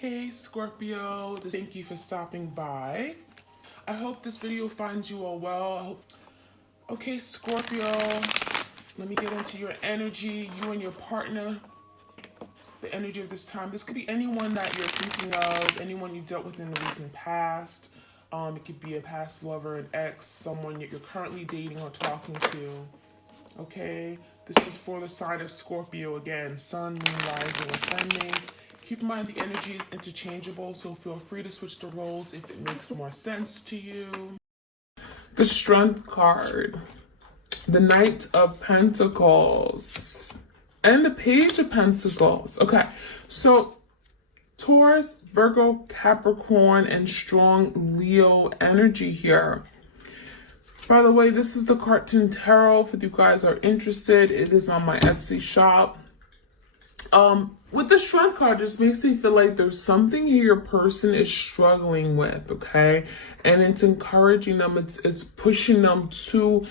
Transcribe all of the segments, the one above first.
Hey Scorpio, thank you for stopping by. I hope this video finds you all well. Okay, Scorpio, let me get into your energy, you and your partner, the energy of this time. This could be anyone that you're thinking of, anyone you dealt with in the recent past. It could be a past lover, an ex, someone that you're currently dating or talking to. Okay, this is for the sign of Scorpio again, sun, moon, rising, ascending. Keep in mind the energy is interchangeable, so feel free to switch the roles if it makes more sense to you. The Strength card, the Knight of Pentacles, and the Page of Pentacles. Okay, so Taurus, Virgo, Capricorn, and strong Leo energy here. By the way, this is the Cartoon Tarot. If you guys are interested, it is on my Etsy shop. With the Strength card, just makes me feel like there's something here your person is struggling with, okay? And it's encouraging them, it's pushing them to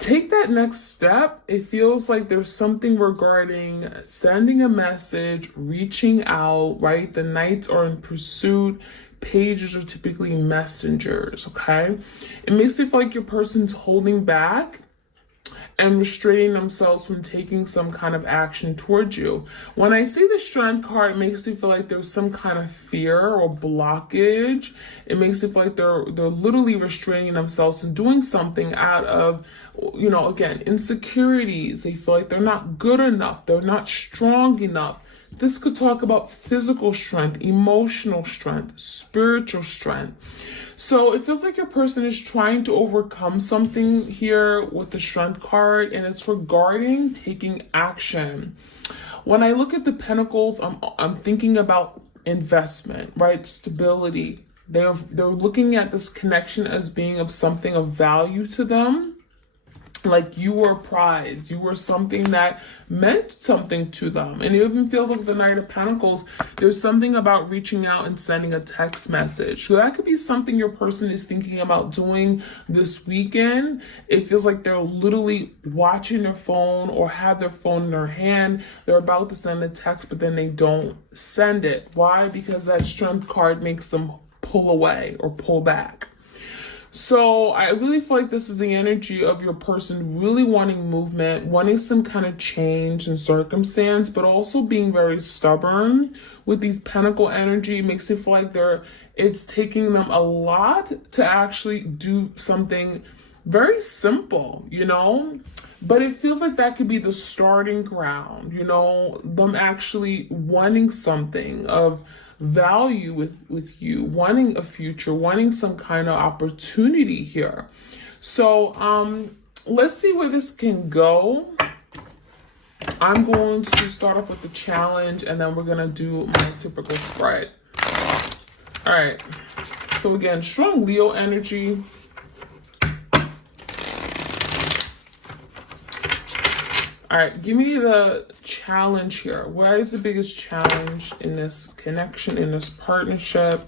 take that next step. It feels like there's something regarding sending a message, reaching out, right? The Knights are in pursuit. Pages are typically messengers, okay? It makes it feel like your person's holding back and restraining themselves from taking some kind of action towards you. When I see the Strength card, it makes me feel like there's some kind of fear or blockage. It makes it feel like they're literally restraining themselves from doing something out of, again, insecurities. They feel like they're not good enough. They're not strong enough. This could talk about physical strength, emotional strength, spiritual strength. So it feels like your person is trying to overcome something here with the Strength card, and it's regarding taking action. When I look at the Pentacles, I'm thinking about investment, right? Stability. They're looking at this connection as being of something of value to them. Like you were prized, you were something that meant something to them. And it even feels like the Knight of Pentacles, there's something about reaching out and sending a text message. So that could be something your person is thinking about doing this weekend. It feels like they're literally watching their phone or have their phone in their hand. They're about to send a text, but then they don't send it. Why? Because that Strength card makes them pull away or pull back. So I really feel like this is the energy of your person really wanting movement, wanting some kind of change in circumstance, but also being very stubborn. With these Pentacle energy, it makes it feel like it's taking them a lot to actually do something very simple, But it feels like that could be the starting ground, them actually wanting something of value with you, wanting a future, wanting some kind of opportunity here. So let's see where this can go. I'm going to start off with the challenge, and then we're going to do my typical spread. All right. So again, strong Leo energy. All right, give me the challenge here. What is the biggest challenge in this connection, in this partnership?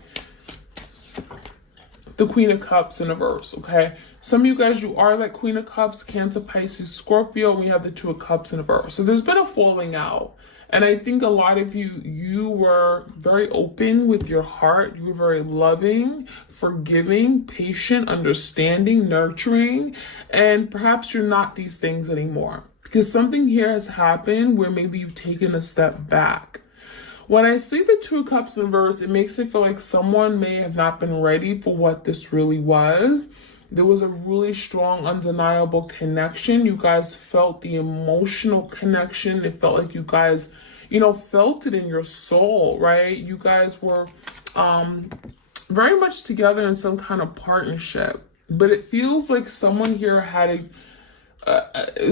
The Queen of Cups in reverse, okay? Some of you guys, you are that Queen of Cups, Cancer, Pisces, Scorpio, and we have the Two of Cups in reverse. So there's been a falling out. And I think a lot of you were very open with your heart. You were very loving, forgiving, patient, understanding, nurturing. And perhaps you're not these things anymore. Because something here has happened where maybe you've taken a step back. When I see the Two of Cups in reverse, it makes it feel like someone may have not been ready for what this really was. There was a really strong, undeniable connection. You guys felt the emotional connection. It felt like you guys, felt it in your soul, right? You guys were very much together in some kind of partnership. But it feels like someone here had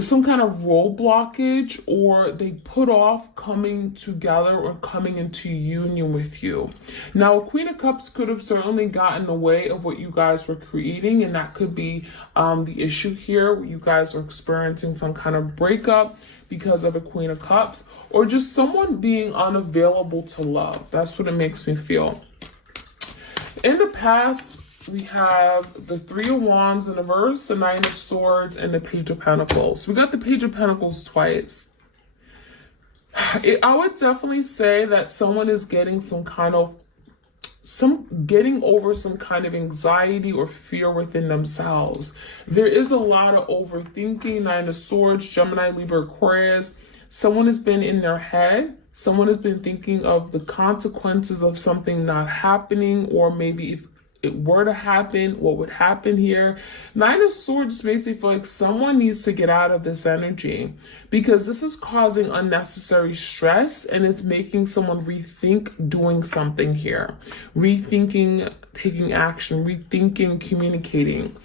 some kind of role blockage, or they put off coming together or coming into union with you. Now, Queen of Cups could have certainly gotten in the way of what you guys were creating, and that could be the issue here, where you guys are experiencing some kind of breakup because of a Queen of Cups, or just someone being unavailable to love. That's what it makes me feel. In the past, we have the Three of Wands in reverse, the Nine of Swords, and the Page of Pentacles. We got the Page of Pentacles twice. I would definitely say that someone is getting getting over some kind of anxiety or fear within themselves. There is a lot of overthinking. Nine of Swords, Gemini, Libra, Aquarius. Someone has been in their head. Someone has been thinking of the consequences of something not happening, or maybe if it were to happen, what would happen here. Nine of Swords makes me feel like someone needs to get out of this energy, because this is causing unnecessary stress and it's making someone rethink doing something here, rethinking taking action, rethinking communicating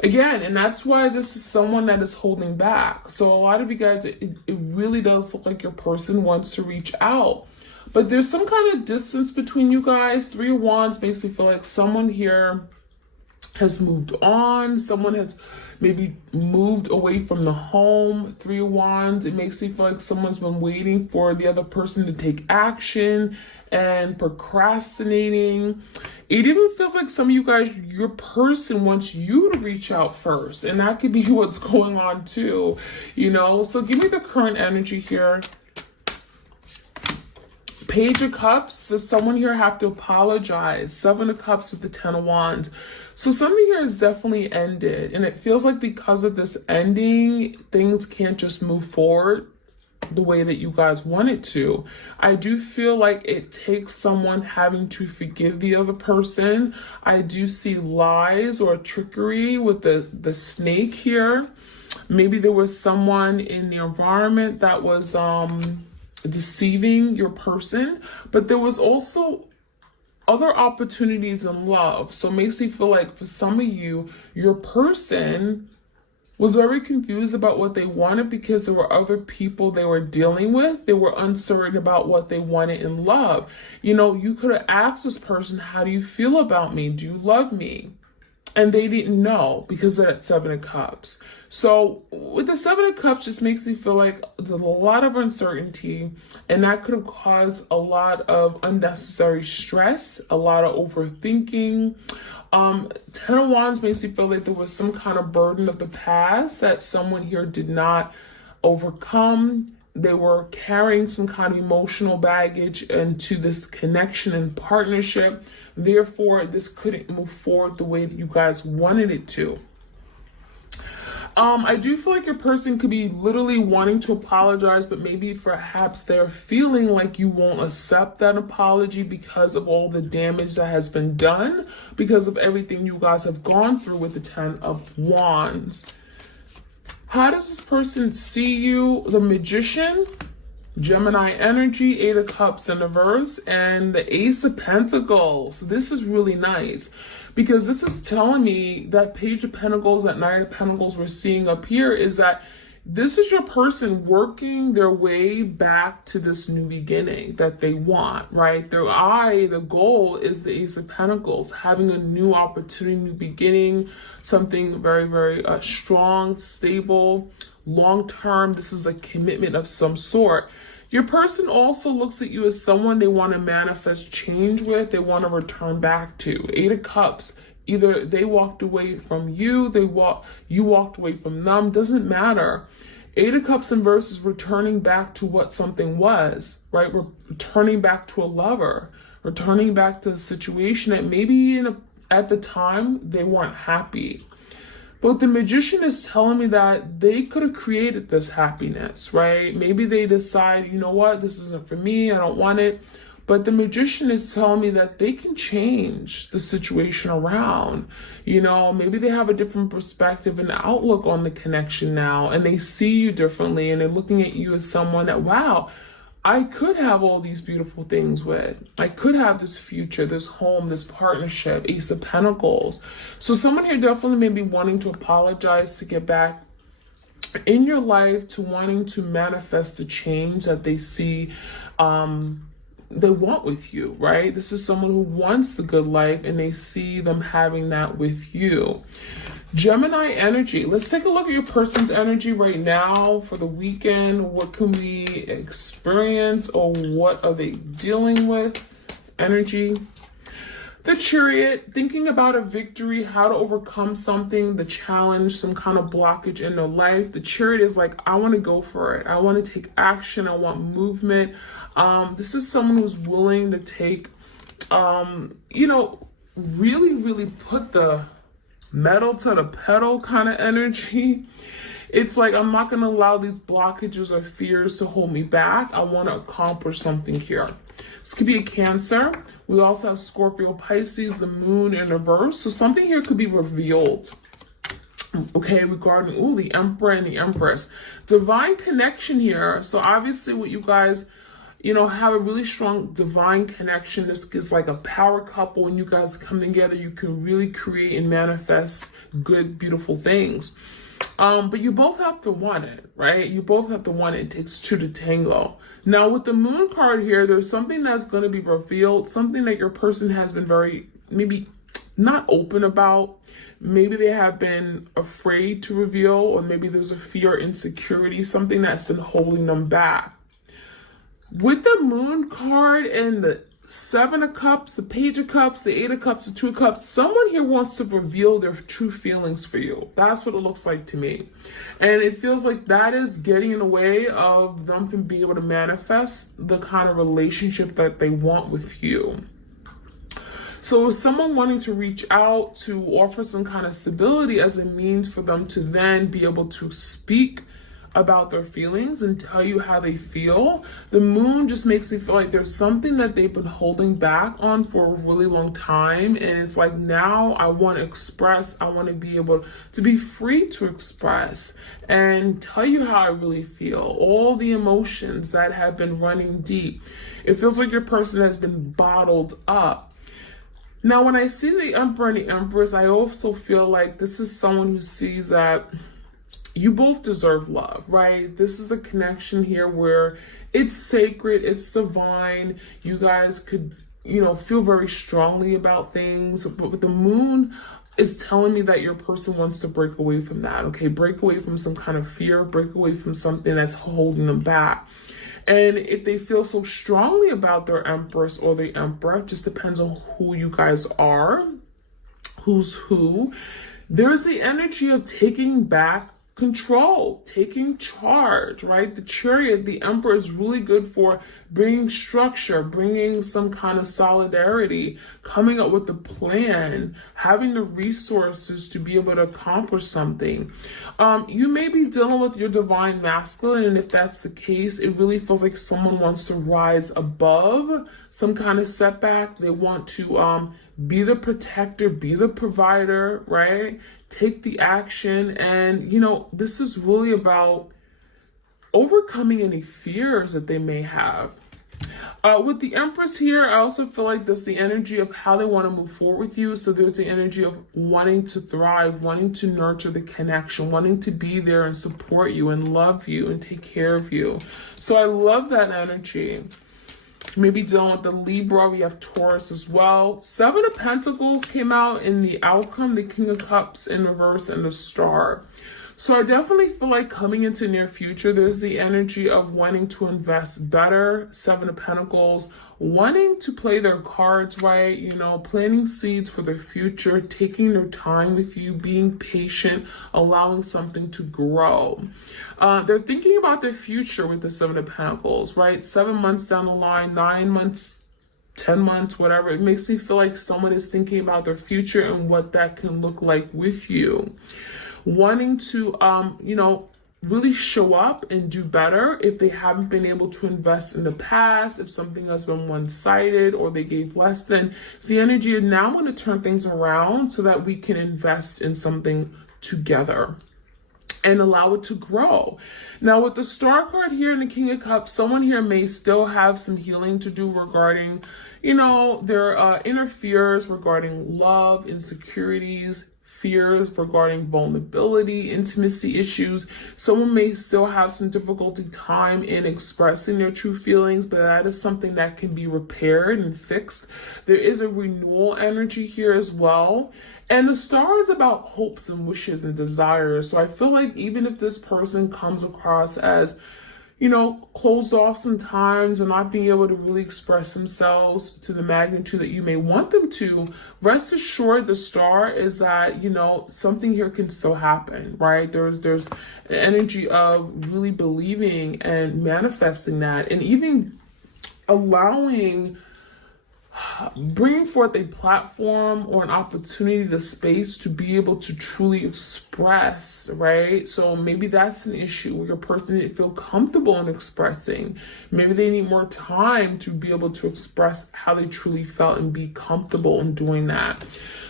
again. And that's why this is someone that is holding back. So a lot of you guys, it really does look like your person wants to reach out, but there's some kind of distance between you guys. Three of Wands makes me feel like someone here has moved on. Someone has maybe moved away from the home. Three of Wands, it makes me feel like someone's been waiting for the other person to take action and procrastinating. It even feels like some of you guys, your person wants you to reach out first, and that could be what's going on too, you know? So give me the current energy here. Page of Cups, does someone here have to apologize? Seven of Cups with the Ten of Wands. So something here has definitely ended, and it feels like because of this ending, things can't just move forward the way that you guys want it to. I do feel like it takes someone having to forgive the other person. I do see lies or trickery with the snake here. Maybe there was someone in the environment that was deceiving your person, but there was also other opportunities in love. So it makes me feel like for some of you, your person was very confused about what they wanted because there were other people they were dealing with. They were uncertain about what they wanted in love. You know, you could have asked this person, how do you feel about me? Do you love me? And they didn't know because of that Seven of Cups. So with the Seven of Cups, just makes me feel like there's a lot of uncertainty, and that could have caused a lot of unnecessary stress, a lot of overthinking. Ten of Wands makes me feel like there was some kind of burden of the past that someone here did not overcome. They were carrying some kind of emotional baggage into this connection and partnership. Therefore, this couldn't move forward the way that you guys wanted it to. I do feel like your person could be literally wanting to apologize, but maybe perhaps they're feeling like you won't accept that apology because of all the damage that has been done, because of everything you guys have gone through with the Ten of Wands. How does this person see you? The Magician, Gemini energy, Eight of Cups in reverse, and the Ace of Pentacles. This is really nice, because this is telling me that Page of Pentacles, that Knight of Pentacles we're seeing up here, is that this is your person working their way back to this new beginning that they want, right? The goal is the Ace of Pentacles, having a new opportunity, new beginning, something very, very strong, stable, long-term. This is a commitment of some sort. Your person also looks at you as someone they want to manifest change with, they want to return back to. Eight of Cups, either they walked away from you, you walked away from them, doesn't matter. Eight of Cups in reverse is returning back to what something was, right? Returning back to a lover, returning back to a situation that maybe at the time they weren't happy. But the Magician is telling me that they could have created this happiness, right? Maybe they decide, you know what, this isn't for me, I don't want it. But the Magician is telling me that they can change the situation around. You know, maybe they have a different perspective and outlook on the connection now, and they see you differently, and they're looking at you as someone that, wow, I could have all these beautiful things with. I could have this future, this home, this partnership, Ace of Pentacles. So someone here definitely may be wanting to apologize, to get back in your life, to wanting to manifest the change that they see they want with you, right? This is someone who wants the good life, and they see them having that with you. Gemini energy. Let's take a look at your person's energy right now for the weekend. What can we experience, or what are they dealing with? Energy. The Chariot, thinking about a victory, how to overcome something, the challenge, some kind of blockage in their life. The Chariot is like, I want to go for it. I want to take action. I want movement. This is someone who's willing to take, really, really put the metal to the pedal kind of energy. It's like, I'm not going to allow these blockages or fears to hold me back. I want to accomplish something here. This could be a Cancer. We also have Scorpio, Pisces, the moon in reverse. So something here could be revealed. Okay, regarding, the Emperor and the Empress. Divine connection here. So obviously what you guys, have a really strong divine connection. This is like a power couple. When you guys come together, you can really create and manifest good, beautiful things. But you both have to want it, right? You both have to want it. It takes two to tango. Now, with the moon card here, there's something that's going to be revealed, something that your person has been very, maybe not open about. Maybe they have been afraid to reveal, or maybe there's a fear, insecurity, something that's been holding them back. With the moon card and the Seven of Cups, the Page of Cups, the Eight of Cups, the Two of Cups, someone here wants to reveal their true feelings for you. That's what it looks like to me. And it feels like that is getting in the way of them from being able to manifest the kind of relationship that they want with you. So with someone wanting to reach out to offer some kind of stability as a means for them to then be able to speak about their feelings and tell you how they feel, the moon just makes me feel like there's something that they've been holding back on for a really long time. And it's like, now I want to express, I want to be able to be free to express and tell you how I really feel, all the emotions that have been running deep. It feels like your person has been bottled up. Now, when I see the Emperor and the Empress, I also feel like this is someone who sees that you both deserve love, right? This is the connection here where it's sacred, it's divine. You guys could, feel very strongly about things, but with the moon is telling me that your person wants to break away from that, okay? Break away from some kind of fear, break away from something that's holding them back. And if they feel so strongly about their Empress or the Emperor, it just depends on who you guys are, who's who. There's the energy of taking back control, taking charge, right? The Chariot, the Emperor, is really good for bringing structure, bringing some kind of solidarity, coming up with a plan, having the resources to be able to accomplish something. You may be dealing with your divine masculine, and if that's the case, it really feels like someone wants to rise above some kind of setback. They want to be the protector, be the provider, right? Take the action. And, this is really about overcoming any fears that they may have. With the Empress here, I also feel like there's the energy of how they want to move forward with you. So there's the energy of wanting to thrive, wanting to nurture the connection, wanting to be there and support you and love you and take care of you. So I love that energy. Maybe dealing with the Libra, we have Taurus as well. Seven of Pentacles came out in the outcome, the King of Cups in reverse, and the Star. So I definitely feel like coming into near future, there's the energy of wanting to invest better, Seven of Pentacles, wanting to play their cards right, planting seeds for their future, taking their time with you, being patient, allowing something to grow. They're thinking about their future with the Seven of Pentacles, right? 7 months down the line, 9 months, 10 months, whatever. It makes me feel like someone is thinking about their future and what that can look like with you. Wanting to, really show up and do better if they haven't been able to invest in the past, if something has been one-sided or they gave less than. It's the energy of now I'm going to turn things around so that we can invest in something together and allow it to grow. Now with the Star card here and the King of Cups, someone here may still have some healing to do regarding, their inner fears regarding love, insecurities, fears regarding vulnerability, intimacy issues. Someone may still have some difficulty time in expressing their true feelings, but that is something that can be repaired and fixed. There is a renewal energy here as well. And the Star is about hopes and wishes and desires. So I feel like even if this person comes across as, closed off sometimes and not being able to really express themselves to the magnitude that you may want them to, rest assured the star is that, something here can still happen, right? There's an energy of really believing and manifesting that, and even bringing forth a platform or an opportunity, the space to be able to truly express, right? So maybe that's an issue where your person didn't feel comfortable in expressing. Maybe they need more time to be able to express how they truly felt and be comfortable in doing that.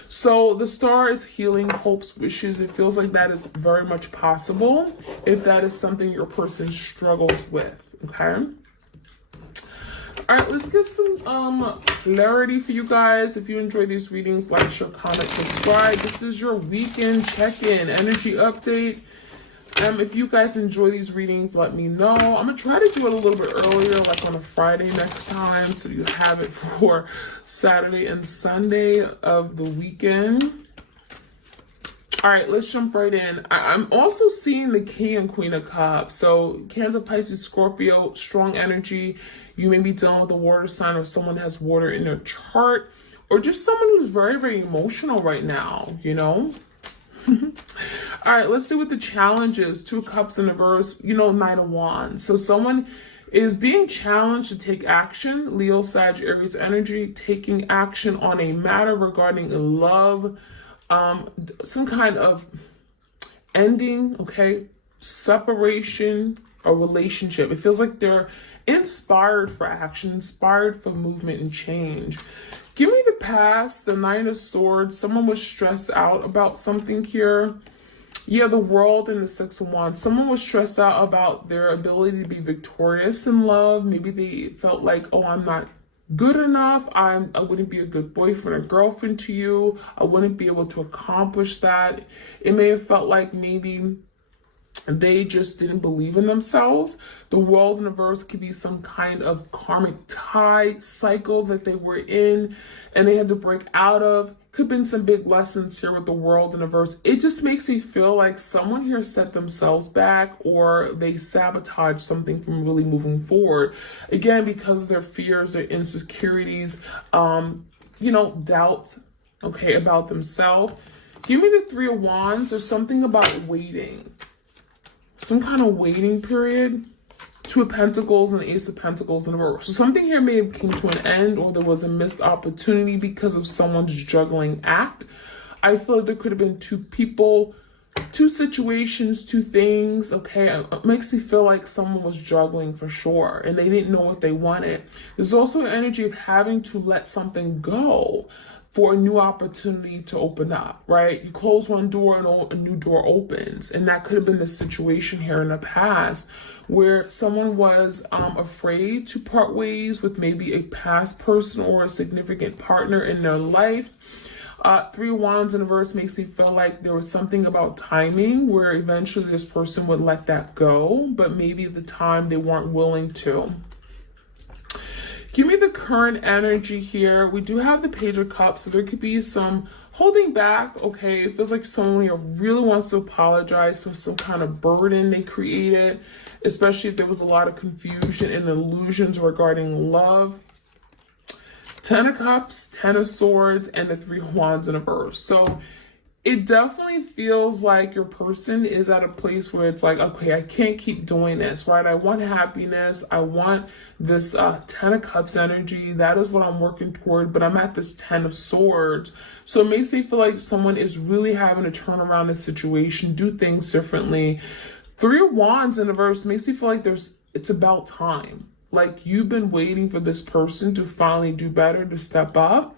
So the star is healing, hopes, wishes. It feels like that is very much possible if that is something your person struggles with, okay? All right, let's get some clarity for you guys. If you enjoy these readings, like, share, comment, subscribe. This is your weekend check-in, energy update. If you guys enjoy these readings, let me know. I'm going to try to do it a little bit earlier, like on a Friday next time, so you have it for Saturday and Sunday of the weekend. All right, let's jump right in. I'm also seeing the King and Queen of Cups. So Cancer, Pisces, Scorpio, strong energy. You may be dealing with a water sign or someone has water in their chart, or just someone who's very, very emotional right now, All right, let's see what the challenge is. 2 Cups in reverse, Knight of Wands. So someone is being challenged to take action. Leo, Sag, Aries energy, taking action on a matter regarding love, some kind of ending, okay, separation, a relationship. It feels like they're inspired for action, inspired for movement and change. Give me the past, the Nine of Swords. Someone was stressed out about something here. Yeah, the World and the Six of Wands. Someone was stressed out about their ability to be victorious in love. Maybe they felt like, oh, I'm not good enough. I wouldn't be a good boyfriend or girlfriend to you. I wouldn't be able to accomplish that. It may have felt like maybe they just didn't believe in themselves. The World in reverse could be some kind of karmic tie cycle that they were in and they had to break out of. Could have been some big lessons here with the World in reverse. It just makes me feel like someone here set themselves back, or they sabotage something from really moving forward. Again, because of their fears, their insecurities, doubts, okay, about themselves. Give me the Three of Wands. There's something about waiting. Some kind of waiting period. 2 of Pentacles and the Ace of Pentacles in reverse. So something here may have come to an end, or there was a missed opportunity because of someone's juggling act. I feel like there could have been 2 people, 2 situations, 2 things, okay? It makes me feel like someone was juggling for sure, and they didn't know what they wanted. There's also an energy of having to let something go for a new opportunity to open up, right? You close one door and a new door opens. And that could have been the situation here in the past where someone was afraid to part ways with maybe a past person or a significant partner in their life. 3 of Wands in reverse makes me feel like there was something about timing where eventually this person would let that go, but maybe at the time they weren't willing to. Give me the current energy here. We do have the Page of Cups, so there could be some holding back, okay? It feels like someone here really wants to apologize for some kind of burden they created, especially if there was a lot of confusion and illusions regarding love. 10 of Cups, 10 of Swords, and the 3 of Wands in reverse. So it definitely feels like your person is at a place where it's like, okay, I can't keep doing this, right? I want happiness. I want this 10 of Cups energy. That is what I'm working toward, but I'm at this 10 of Swords. So it makes me feel like someone is really having to turn around the situation, do things differently. 3 of Wands in reverse makes me feel like it's about time. Like you've been waiting for this person to finally do better, to step up.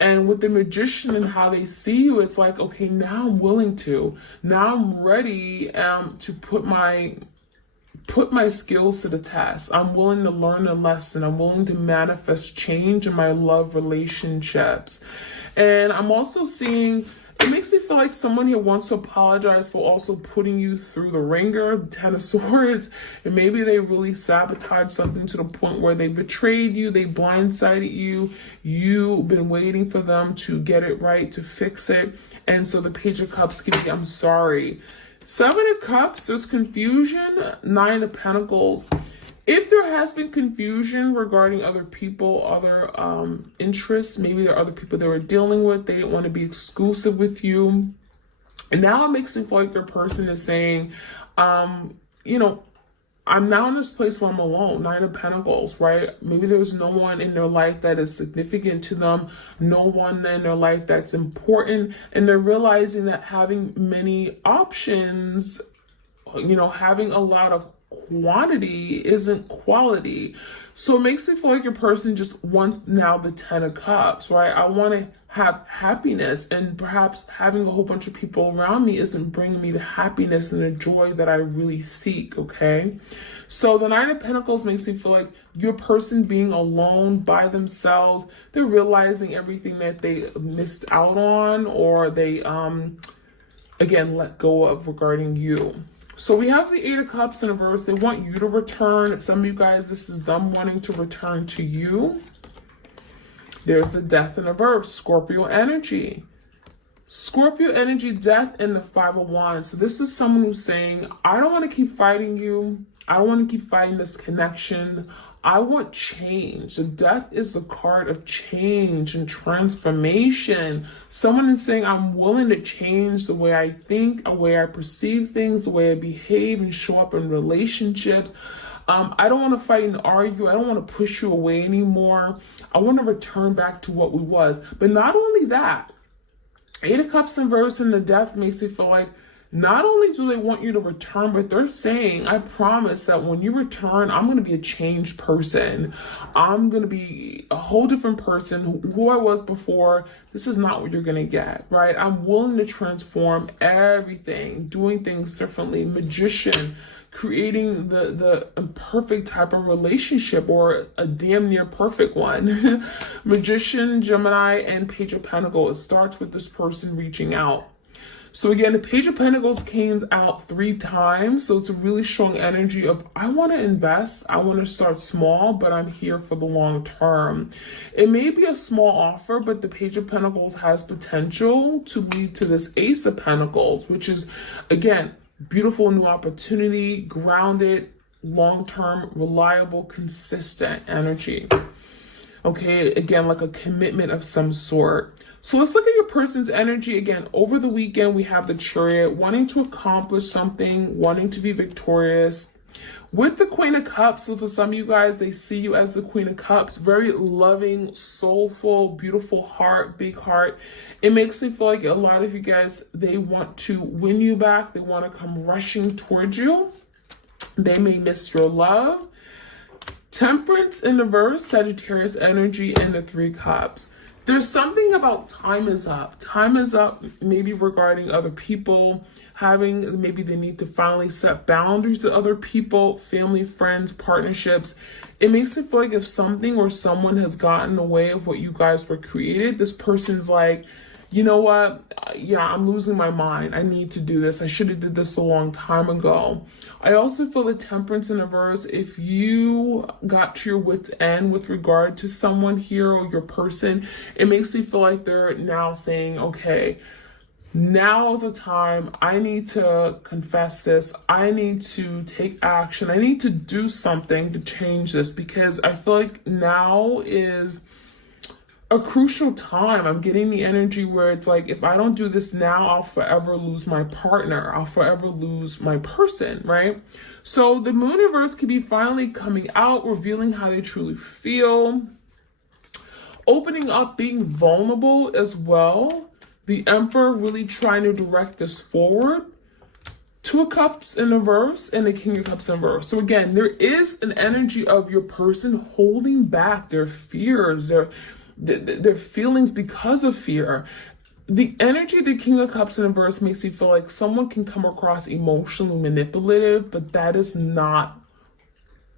And with the Magician and how they see you, it's like, okay, now I'm willing to. Now I'm ready to put my skills to the test. I'm willing to learn a lesson. I'm willing to manifest change in my love relationships. And I'm also seeing, it makes me feel like someone here wants to apologize for also putting you through the ringer, 10 of Swords, and maybe they really sabotaged something to the point where they betrayed you, they blindsided you, you've been waiting for them to get it right, to fix it, and so the Page of Cups can be, I'm sorry. 7 of Cups, there's confusion. 9 of Pentacles. If there has been confusion regarding other people, other interests, maybe there are other people they were dealing with, they didn't want to be exclusive with you. And now it makes me feel like your person is saying, you know, I'm now in this place where I'm alone. Nine of Pentacles, right? Maybe there's no one in their life that is significant to them, no one in their life that's important, and they're realizing that having many options, you know, having a lot of quantity isn't quality. So it makes it feel like your person just wants now the 10 of Cups, right? I want to have happiness, and perhaps having a whole bunch of people around me isn't bringing me the happiness and the joy that I really seek, okay? So the Nine of Pentacles makes me feel like your person being alone by themselves, they're realizing everything that they missed out on, or they, again, let go of regarding you. So we have the Eight of Cups in reverse. They want you to return. Some of you guys, this is them wanting to return to you. There's the Death in reverse, Scorpio energy. Scorpio energy, death, and the Five of Wands. So this is someone who's saying, I don't want to keep fighting you. I don't want to keep fighting this connection. I want change. The Death is the card of change and transformation. Someone is saying, I'm willing to change the way I think, the way I perceive things, the way I behave and show up in relationships. I don't want to fight and argue. I don't want to push you away anymore. I want to return back to what we was. But not only that, Eight of Cups in reverse and the Death makes it feel like not only do they want you to return, but they're saying, I promise that when you return, I'm going to be a changed person. I'm going to be a whole different person. Who I was before, this is not what you're going to get, right? I'm willing to transform everything, doing things differently. Magician, creating the perfect type of relationship, or a damn near perfect one. Magician, Gemini, and Page of Pentacles. It starts with this person reaching out. So again, the Page of Pentacles came out 3 times. So it's a really strong energy of, I want to invest. I want to start small, but I'm here for the long term. It may be a small offer, but the Page of Pentacles has potential to lead to this Ace of Pentacles, which is, again, beautiful new opportunity, grounded, long-term, reliable, consistent energy. Okay, again, like a commitment of some sort. So let's look at your person's energy. Again, over the weekend, we have the Chariot, wanting to accomplish something, wanting to be victorious. With the Queen of Cups, so for some of you guys, they see you as the Queen of Cups, very loving, soulful, beautiful heart, big heart. It makes me feel like a lot of you guys, they want to win you back. They want to come rushing towards you. They may miss your love. Temperance in reverse, Sagittarius energy, and the Three Cups. There's something about time is up. Time is up, maybe regarding other people, maybe they need to finally set boundaries to other people, family, friends, partnerships. It makes it feel like if something or someone has gotten in the way of what you guys were created, this person's like, you know what? Yeah, I'm losing my mind. I need to do this. I should have did this a long time ago. I also feel the Temperance in reverse. If you got to your wit's end with regard to someone here or your person, it makes me feel like they're now saying, okay, now is the time. I need to confess this. I need to take action. I need to do something to change this, because I feel like now is a crucial time. I'm getting the energy where it's like, if I don't do this now, I'll forever lose my partner. I'll forever lose my person, right? So the Moon reverse could be finally coming out, revealing how they truly feel, opening up, being vulnerable as well. The Emperor really trying to direct this forward. Two of Cups in reverse and the King of Cups in reverse. So again, there is an energy of your person holding back their fears, their feelings because of fear. The energy of the King of Cups in reverse makes you feel like someone can come across emotionally manipulative, but that is not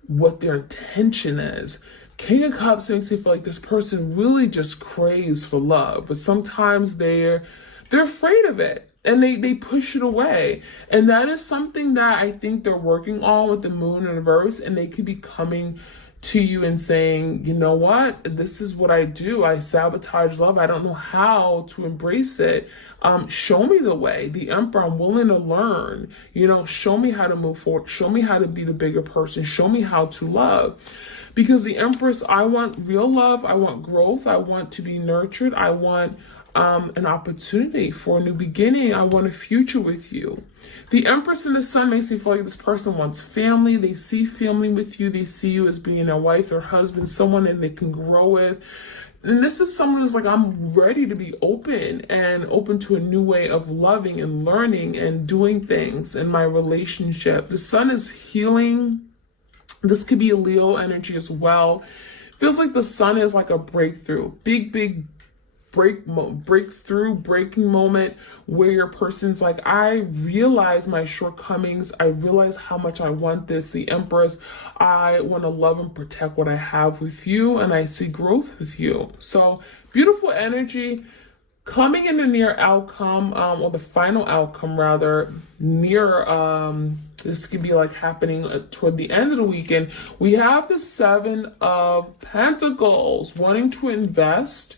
what their intention is. King of Cups makes you feel like this person really just craves for love, but sometimes they're afraid of it and they push it away. And that is something that I think they're working on with the Moon in reverse, and they could be coming to you and saying, you know what, this is what I do. I sabotage love. I don't know how to embrace it. Show me the way. The Emperor, I'm willing to learn. Show me how to move forward. Show me how to be the bigger person. Show me how to love. Because the Empress, I want real love. I want growth. I want to be nurtured. I want an opportunity for a new beginning. I want a future with you. The Empress and the Sun makes me feel like this person wants family. They see family with you. They see you as being a wife or husband, someone that they can grow with. And this is someone who's like, I'm ready to be open to a new way of loving and learning and doing things in my relationship. The Sun is healing. This could be a Leo energy as well. Feels like the Sun is like a breakthrough, big breaking moment where your person's like, I realize my shortcomings. I realize how much I want this. The Empress, I want to love and protect what I have with you, and I see growth with you. So beautiful energy coming in the near outcome, or the final outcome rather, near, this could be like happening toward the end of the weekend. We have the Seven of Pentacles wanting to invest.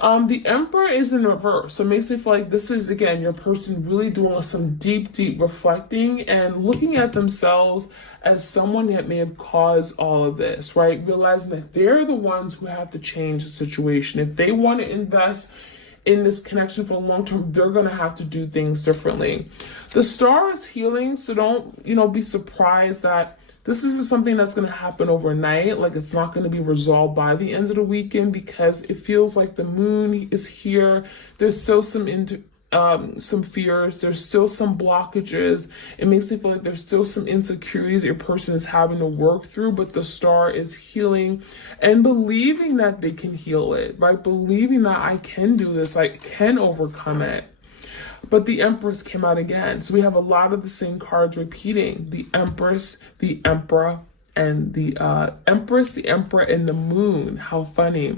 The Emperor is in reverse. So it makes me feel like this is, again, your person really doing some deep reflecting and looking at themselves as someone that may have caused all of this, right? Realizing that they're the ones who have to change the situation. If they want to invest in this connection for the long term, they're going to have to do things differently. The Star is healing, so don't, be surprised that this is something that's going to happen overnight. Like, it's not going to be resolved by the end of the weekend, because it feels like the moon is here. There's still some fears. There's still some blockages. It makes me feel like there's still some insecurities that your person is having to work through, but the Star is healing and believing that they can heal it, right? Believing that I can do this. I can overcome it. But the Empress came out again. So we have a lot of the same cards repeating. The Empress, the Emperor, and the Empress, the Emperor, and the Moon. How funny.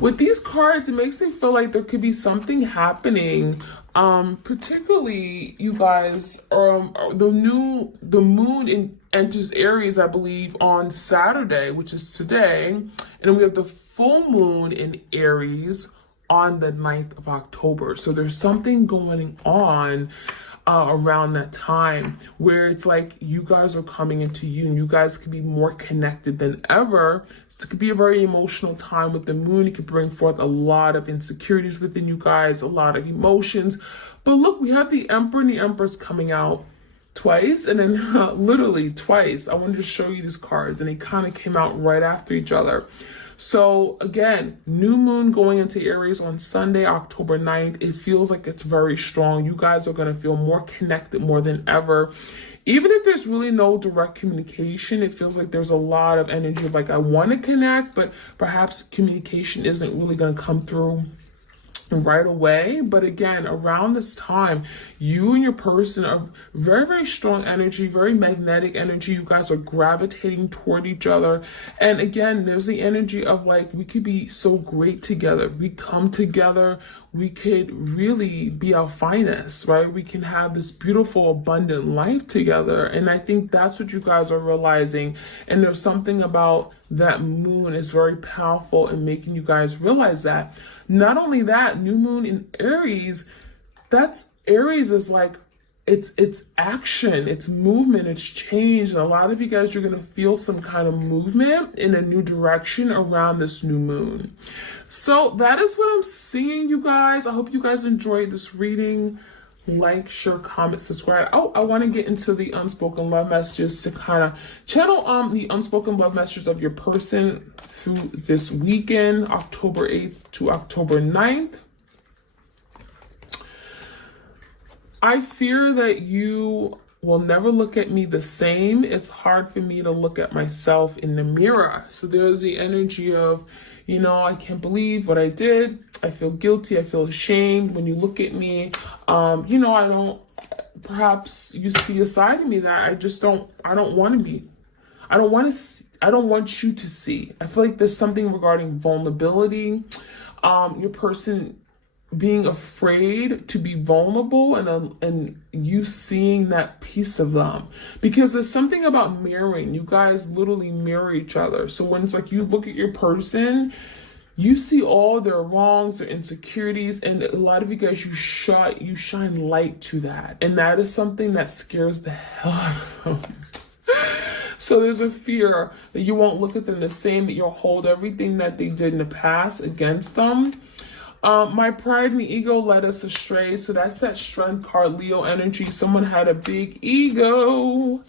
With these cards, it makes me feel like there could be something happening. Particularly, you guys, the moon enters Aries, I believe, on Saturday, which is today. And then we have the full moon in Aries on the 9th of October. So there's something going on around that time where it's like you guys are coming into you and you guys could be more connected than ever. So it could be a very emotional time with the moon. It could bring forth a lot of insecurities within you guys, a lot of emotions. But look, we have the Emperor and the Empress coming out twice, and then literally twice. I wanted to show you these cards, and they kind of came out right after each other. So again, new moon going into Aries on Sunday, October 9th. It feels like it's very strong. You guys are going to feel more connected more than ever. Even if there's really no direct communication, it feels like there's a lot of energy of like, I want to connect, but perhaps communication isn't really going to come through right away. But again, around this time, you and your person are very, very strong energy, very magnetic energy. You guys are gravitating toward each other. And again, there's the energy of like, we could be so great together. We come together. We could really be our finest, right? We can have this beautiful, abundant life together. And I think that's what you guys are realizing. And there's something about that moon is very powerful in making you guys realize that. Not only that, new moon in Aries, Aries is like, it's action, it's movement, it's change. And a lot of you guys, you're going to feel some kind of movement in a new direction around this new moon. So that is what I'm seeing, you guys. I hope you guys enjoyed this reading. Like, share, comment, subscribe. Oh, I want to get into the unspoken love messages to kind of channel the unspoken love messages of your person through this weekend, October 8th to October 9th. I fear that you will never look at me the same. It's hard for me to look at myself in the mirror. So there's the energy of, I can't believe what I did. I feel guilty. I feel ashamed. When you look at me, perhaps you see a side of me that I don't want to be. I don't want you to see. I feel like there's something regarding vulnerability. Your person being afraid to be vulnerable, and you seeing that piece of them, because there's something about mirroring. You guys literally mirror each other. So when it's like you look at your person, you see all their wrongs, their insecurities, and a lot of you guys, you shine light to that, and that is something that scares the hell out of them. So there's a fear that you won't look at them the same, that you'll hold everything that they did in the past against them. My pride and ego led us astray. So that's that strength card, Leo energy. Someone had a big ego,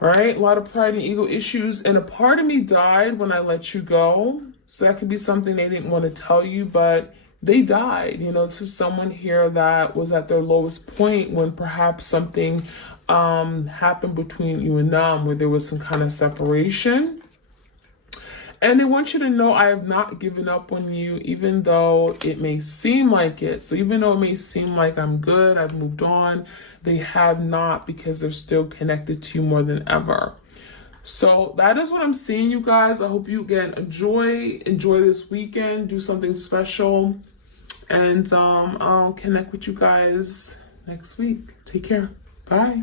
right? A lot of pride and ego issues. And a part of me died when I let you go. So that could be something they didn't want to tell you, but they died. You know, this is someone here that was at their lowest point when perhaps something happened between you and them, where there was some kind of separation. And I want you to know I have not given up on you, even though it may seem like it. So even though it may seem like I'm good, I've moved on, they have not, because they're still connected to you more than ever. So that is what I'm seeing, you guys. I hope you again enjoy this weekend, do something special, and I'll connect with you guys next week. Take care. Bye.